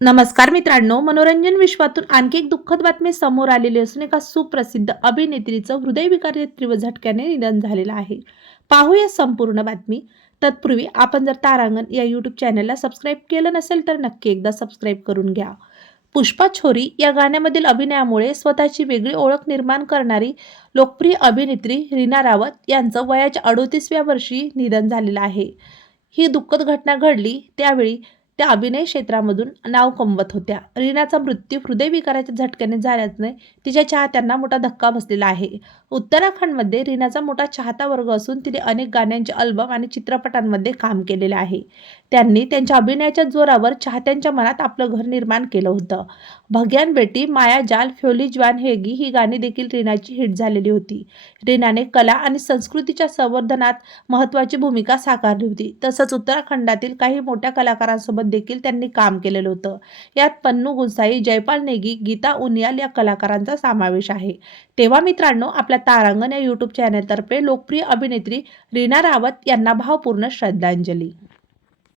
नमस्कार मित्रांनो, मनोरंजन विश्वातून आणखी एक दुःखद बातमी समोर आलेली असून एका सुप्रसिद्ध अभिनेत्रीचं हृदयविकार तीव्र झटक्याने निधन झालेलं आहे. पाहूया संपूर्ण बातमी. तत्पूर्वी आपण जर तारांगण या यूट्यूब चॅनलला सबस्क्राईब केलं नसेल तर नक्की एकदा सबस्क्राईब करून घ्या. पुष्पा छोरी या गाण्यामधील अभिनयामुळे स्वतःची वेगळी ओळख निर्माण करणारी लोकप्रिय अभिनेत्री रीना रावत यांचं वयाच्या 38व्या वर्षी निधन झालेलं आहे. ही दुःखद घटना घडली त्यावेळी त्या अभिनय क्षेत्रामधून नाव कमवत होत्या. रीनाचा मृत्यू हृदयविकाराच्या झटक्याने झाल्याने तिच्या चाहत्यांना मोठा धक्का बसलेला आहे. उत्तराखंडमध्ये रीनाचा मोठा चाहता वर्ग असून तिने अनेक गाण्यांचे अल्बम आणि चित्रपटांमध्ये काम केलेले आहे. त्यांनी त्यांच्या अभिनयाच्या जोरावर चाहत्यांच्या मनात आपलं घर निर्माण केलं होतं. भग्यान बेटी, माया जाल, फ्योली जवान हेगी ही गाणी देखील रीनाची हिट झालेली होती. रीनाने कला आणि संस्कृतीच्या संवर्धनात महत्त्वाची भूमिका साकारली होती. तसंच उत्तराखंडातील काही मोठ्या कलाकारांसोबत देखील त्यांनी काम केलेलं होतं. यात पन्नू गुंसाई, जयपाल नेगी, गीता उनियाल या कलाकारांचा समावेश आहे. तेव्हा मित्रांनो, आपल्या तारांगण या यूट्यूब चॅनलतर्फे लोकप्रिय अभिनेत्री रीना रावत यांना भावपूर्ण श्रद्धांजली.